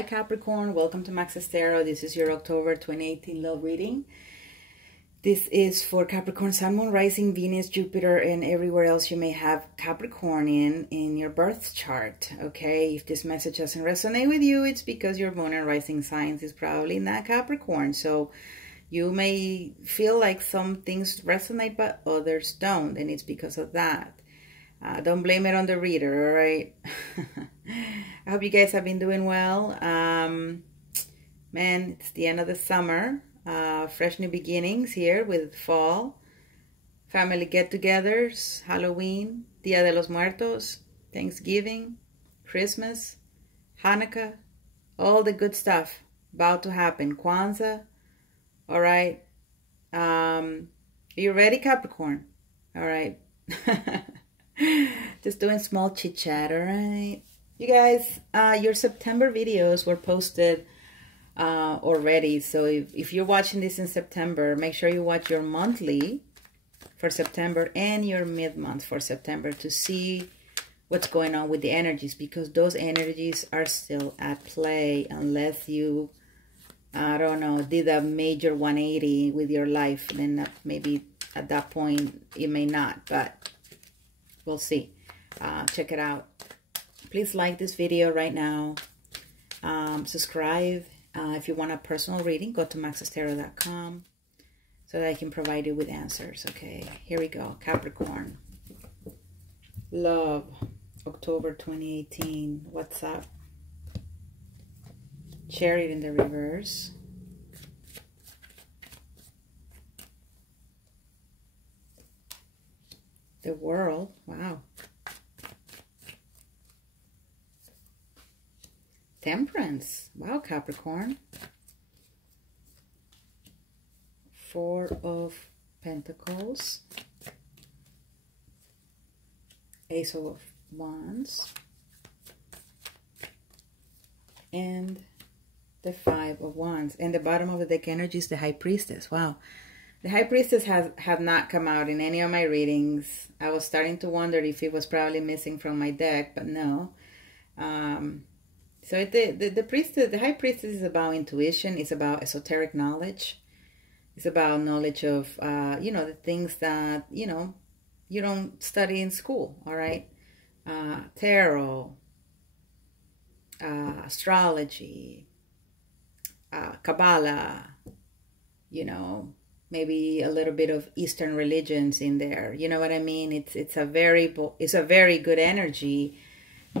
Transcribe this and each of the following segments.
Capricorn, welcome to Max's Tarot. This is your October 2018 love reading. This is for Capricorn, Sun, Moon, Rising, Venus, Jupiter, and everywhere else you may have Capricorn in your birth chart. Okay, if this message doesn't resonate with you, it's because your Moon and Rising signs is probably not Capricorn. So you may feel like some things resonate but others don't, and it's because of that. Don't blame it on the reader, all right? I hope you guys have been doing well. Man, it's the end of the summer. Fresh new beginnings here with fall. Family get-togethers, Halloween, Dia de los Muertos, Thanksgiving, Christmas, Hanukkah, all the good stuff about to happen. Kwanzaa, all right? Are you ready, Capricorn? All right. Just doing small chit chat, all right? You guys, your September videos were posted already. So if you're watching this in September, make sure you watch your monthly for September and your mid-month for September to see what's going on with the energies, because those energies are still at play unless you, I don't know, did a major 180 with your life. Then maybe at that point it may not, but we'll see. Check it out. Please like this video right now. Subscribe. If you want a personal reading, go to maxestarot.com so that I can provide you with answers. Okay, here we go. Capricorn. Love. October 2018. What's up? Chariot in the reverse. The World. Wow. Temperance. Wow, Capricorn. Four of Pentacles. Ace of Wands. And the Five of Wands. And the bottom of the deck energy is the High Priestess. Wow. The High Priestess have not come out in any of my readings. I was starting to wonder if it was probably missing from my deck, but no. So the High Priestess is about intuition. It's about esoteric knowledge. It's about knowledge of, you know, the things that, you know, you don't study in school, all right? Tarot, astrology, Kabbalah, you know, maybe a little bit of Eastern religions in there. You know what I mean? It's a very good energy,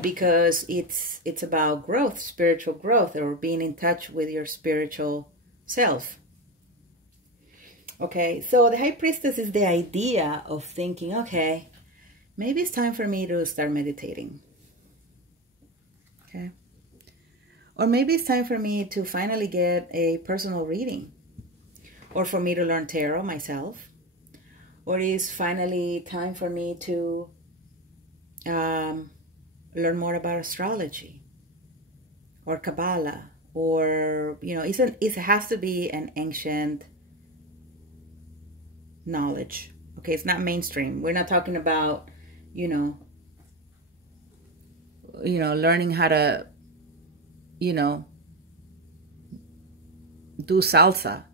because it's about growth, spiritual growth, or being in touch with your spiritual self. Okay, so the High Priestess is the idea of thinking, okay, maybe it's time for me to start meditating. Okay. Or maybe it's time for me to finally get a personal reading. Or for me to learn tarot myself. Or it is finally time for me to learn more about astrology or Kabbalah, or, you know, it has to be an ancient knowledge. Okay, it's not mainstream. We're not talking about, you know, learning how to, you know, do salsa.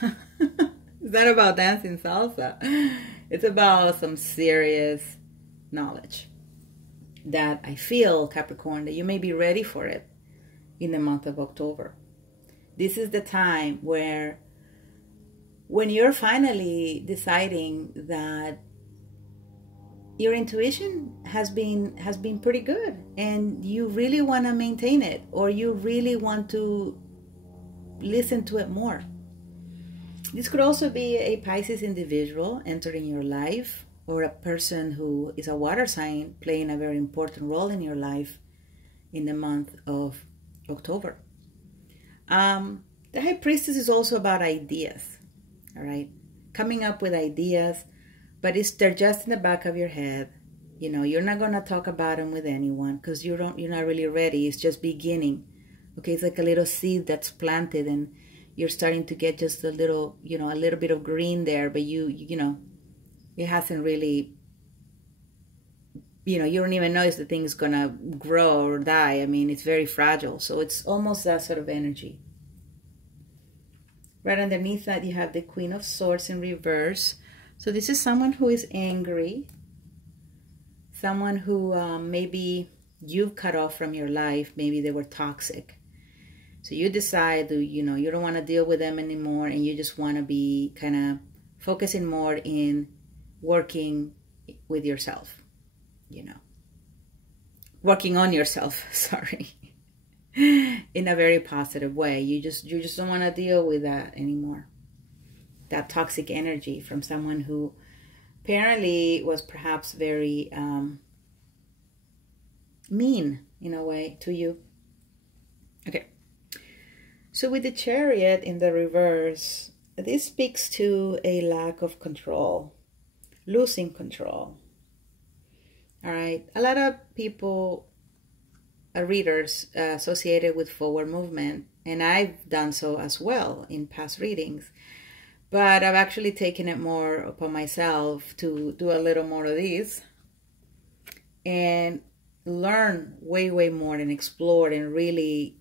It's not about dancing salsa. It's about some serious knowledge that I feel, Capricorn, that you may be ready for it in the month of October. This is the time where, when you're finally deciding that your intuition has been pretty good and you really want to maintain it, or you really want to listen to it more. This could also be a Pisces individual entering your life, or a person who is a water sign playing a very important role in your life in the month of October. The High Priestess is also about ideas, all right? Coming up with ideas, but they're just in the back of your head. You know, you're not going to talk about them with anyone because you're not really ready. It's just beginning. Okay, it's like a little seed that's planted, and you're starting to get just a little, you know, a little bit of green there, but you know, it hasn't really you know, you don't even know if the thing's gonna grow or die. I mean, it's very fragile. So it's almost that sort of energy. Right underneath that, you have the Queen of Swords in reverse. So this is someone who is angry. Someone who maybe you've cut off from your life. Maybe they were toxic. So you decide that, you know, you don't want to deal with them anymore, and you just want to be kind of focusing more in working with yourself, you know, working on yourself, sorry, in a very positive way. You just don't want to deal with that anymore. That toxic energy from someone who apparently was perhaps very mean in a way to you. Okay. So with the Chariot in the reverse, this speaks to a lack of control, losing control. All right. A lot of people, readers associated with forward movement, and I've done so as well in past readings, but I've actually taken it more upon myself to do a little more of these and learn way, way more and explore and really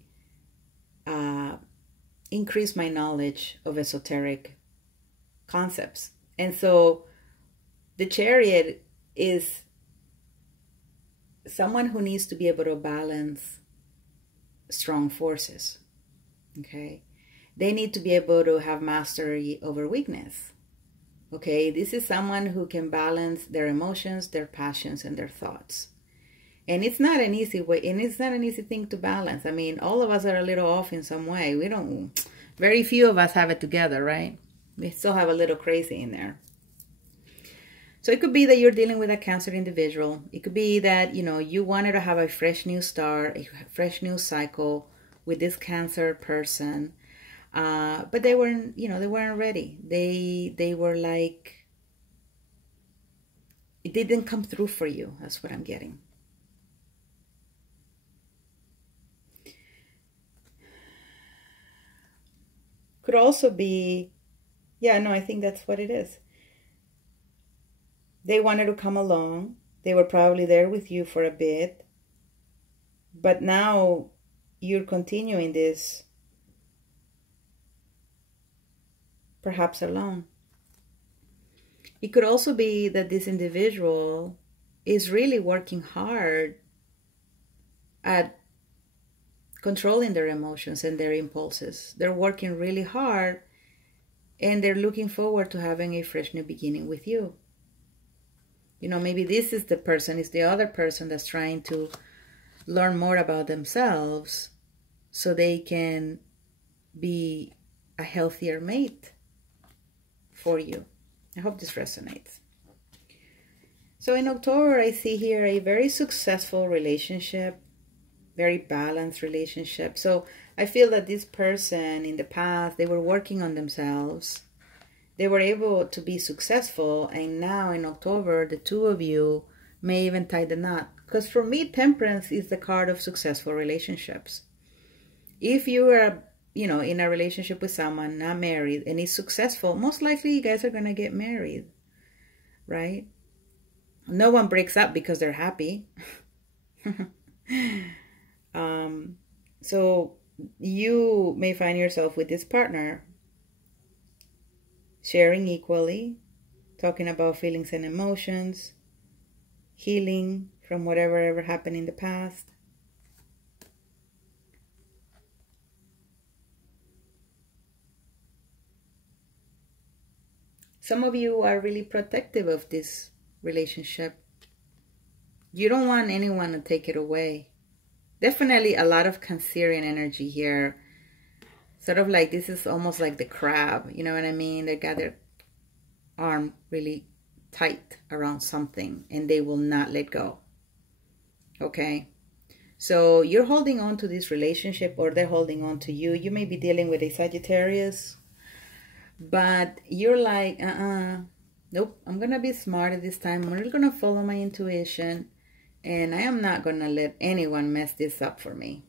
increase my knowledge of esoteric concepts. And so the Chariot is someone who needs to be able to balance strong forces. Okay. They need to be able to have mastery over weakness. Okay. This is someone who can balance their emotions, their passions, and their thoughts. And it's not an easy way, and it's not an easy thing to balance. I mean, all of us are a little off in some way. Very few of us have it together, right? We still have a little crazy in there. So it could be that you're dealing with a Cancer individual. It could be that, you know, you wanted to have a fresh new start, a fresh new cycle with this Cancer person. But they weren't, you know, they weren't ready. They were like, it didn't come through for you. That's what I'm getting. Could also be, yeah, no, I think that's what it is. They wanted to come along. They were probably there with you for a bit. But now you're continuing this, perhaps alone. It could also be that this individual is really working hard at controlling their emotions and their impulses. They're working really hard, and they're looking forward to having a fresh new beginning with you. You know, maybe this is the person, is the other person that's trying to learn more about themselves so they can be a healthier mate for you. I hope this resonates. So in October, I see here a very successful relationship, very balanced relationship. So I feel that this person in the past, they were working on themselves. They were able to be successful. And now in October, the two of you may even tie the knot. Because for me, Temperance is the card of successful relationships. If you are, you know, in a relationship with someone, not married, and is successful, most likely you guys are going to get married, right? No one breaks up because they're happy. So you may find yourself with this partner sharing equally, talking about feelings and emotions, healing from whatever ever happened in the past. Some of you are really protective of this relationship. You don't want anyone to take it away. Definitely a lot of Cancerian energy here. Sort of like, this is almost like the crab. You know what I mean? They got their arm really tight around something and they will not let go. Okay? So you're holding on to this relationship, or they're holding on to you. You may be dealing with a Sagittarius. But you're like, nope, I'm going to be smart at this time. I'm really going to follow my intuition. And I am not going to let anyone mess this up for me.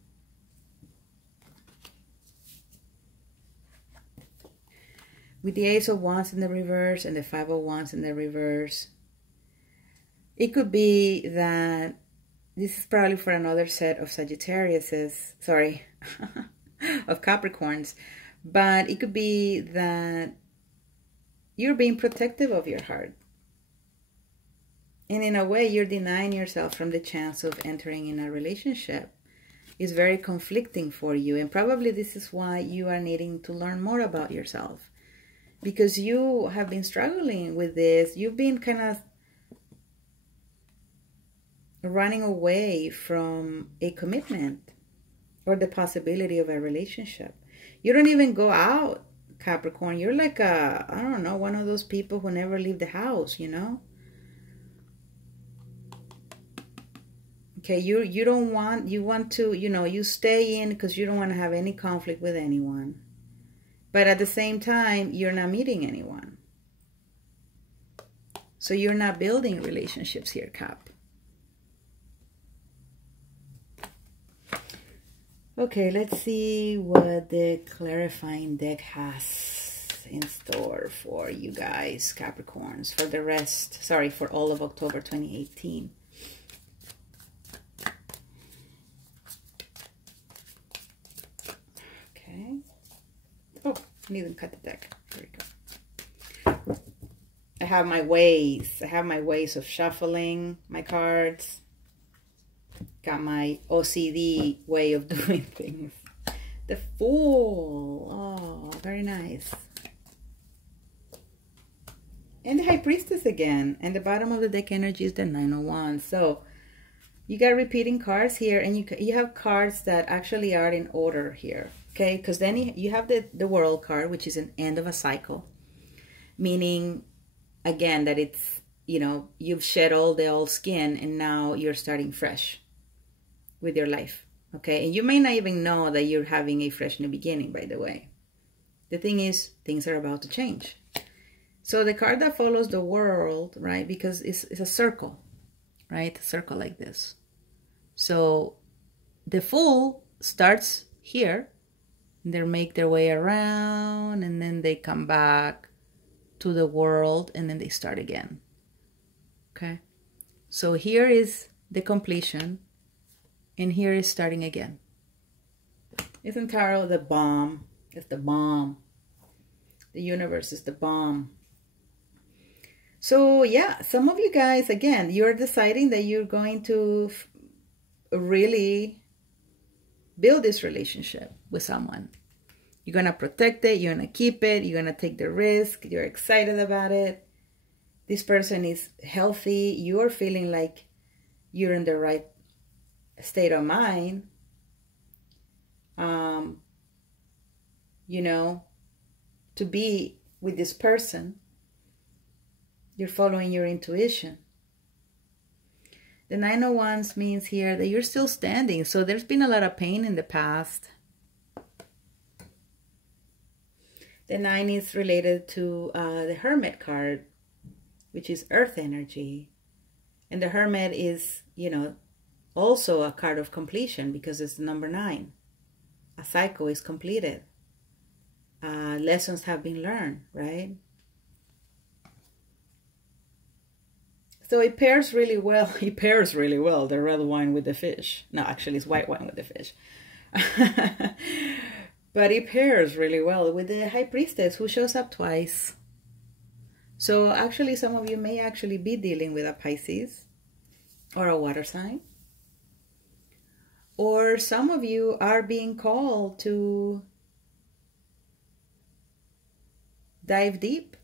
With the Ace of Wands in the reverse and the Five of Wands in the reverse, It could be that this is probably for another set of Sagittariuses, sorry, of Capricorns, but it could be that you're being protective of your heart. And in a way, you're denying yourself from the chance of entering in a relationship. It's very conflicting for you. And probably this is why you are needing to learn more about yourself. Because you have been struggling with this. You've been kind of running away from a commitment or the possibility of a relationship. You don't even go out, Capricorn. You're like a, I don't know, one of those people who never leave the house, you know? Okay, you don't want, you want to, you know, you stay in because you don't want to have any conflict with anyone. But at the same time, you're not meeting anyone. So you're not building relationships here, Cap. Okay, let's see what the clarifying deck has in store for you guys, Capricorns, for the rest, sorry, for all of October 2018. Okay. Oh, I didn't even cut the deck. There we go. I have my ways. I have my ways of shuffling my cards. Got my OCD way of doing things. The Fool. Oh, very nice. And the High Priestess again. And the bottom of the deck energy is the Nine of Wands. So you got repeating cards here. And you have cards that actually are in order here. Okay, because then you have the World card, which is an end of a cycle. Meaning, again, that it's, you know, you've shed all the old skin and now you're starting fresh with your life, okay? And you may not even know that you're having a fresh new beginning, by the way. The thing is, things are about to change. So the card that follows the World, right? Because it's a circle, right? A circle like this. So the Fool starts here. They make their way around and then they come back to the World and then they start again. Okay? So here is the completion. And here is starting again. Isn't tarot the bomb? It's the bomb. The universe is the bomb. So yeah, some of you guys, again, you're deciding that you're going to really build this relationship with someone. You're going to protect it. You're going to keep it. You're going to take the risk. You're excited about it. This person is healthy. You're feeling like you're in the right state of mind, you know, to be with this person. You're following your intuition. The Nine of Wands means here that you're still standing. So there's been a lot of pain in the past. The Nine is related to the Hermit card, which is earth energy. And the Hermit is, you know, also a card of completion because it's number 9. A cycle is completed. Lessons have been learned, right? So it pairs really well. It pairs really well, the red wine with the fish. No, actually it's white wine with the fish. But it pairs really well with the High Priestess who shows up twice. So actually some of you may actually be dealing with a Pisces or a water sign. Or some of you are being called to dive deep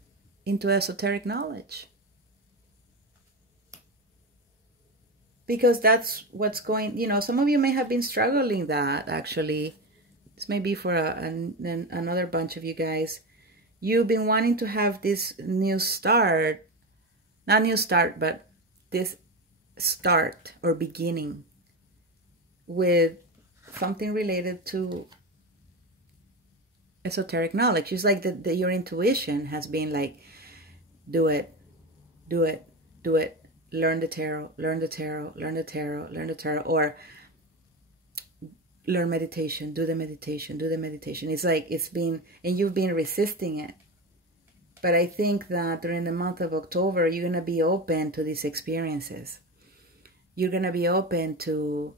into esoteric knowledge. Because that's what's going, you know, some of you may have been struggling that actually. This may be for another bunch of you guys. You've been wanting to have this new start, not new start, but this start or beginning with something related to esoteric knowledge. It's like that your intuition has been like, do it, do it, do it. Learn the tarot, learn the tarot, learn the tarot, learn the tarot, or learn meditation, do the meditation, do the meditation. It's like it's been, and you've been resisting it. But I think that during the month of October, you're going to be open to these experiences. You're going to be open to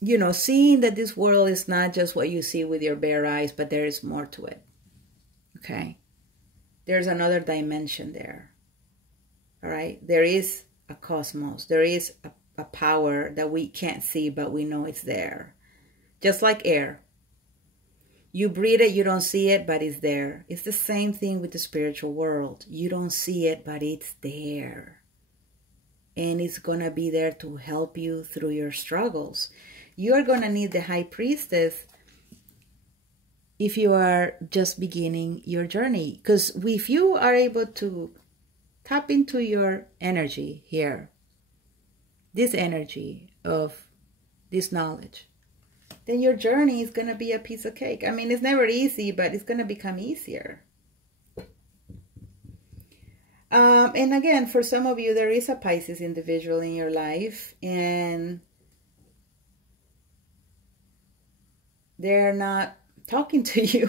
you know, seeing that this world is not just what you see with your bare eyes, but there is more to it. Okay? There's another dimension there. All right? There is a cosmos. There is a power that we can't see, but we know it's there. Just like air. You breathe it, you don't see it, but it's there. It's the same thing with the spiritual world. You don't see it, but it's there. And it's going to be there to help you through your struggles. You are going to need the High Priestess if you are just beginning your journey. Because if you are able to tap into your energy here, this energy of this knowledge, then your journey is going to be a piece of cake. I mean, it's never easy, but it's going to become easier. And again, for some of you, there is a Pisces individual in your life, and they're not talking to you.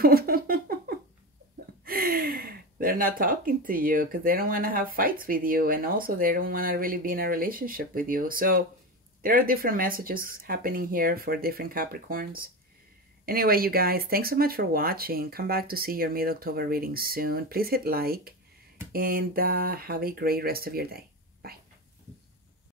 They're not talking to you because they don't want to have fights with you, and also they don't want to really be in a relationship with you. So there are different messages happening here for different Capricorns. Anyway, you guys, thanks so much for watching. Come back to see your mid-October reading soon. Please hit like and have a great rest of your day.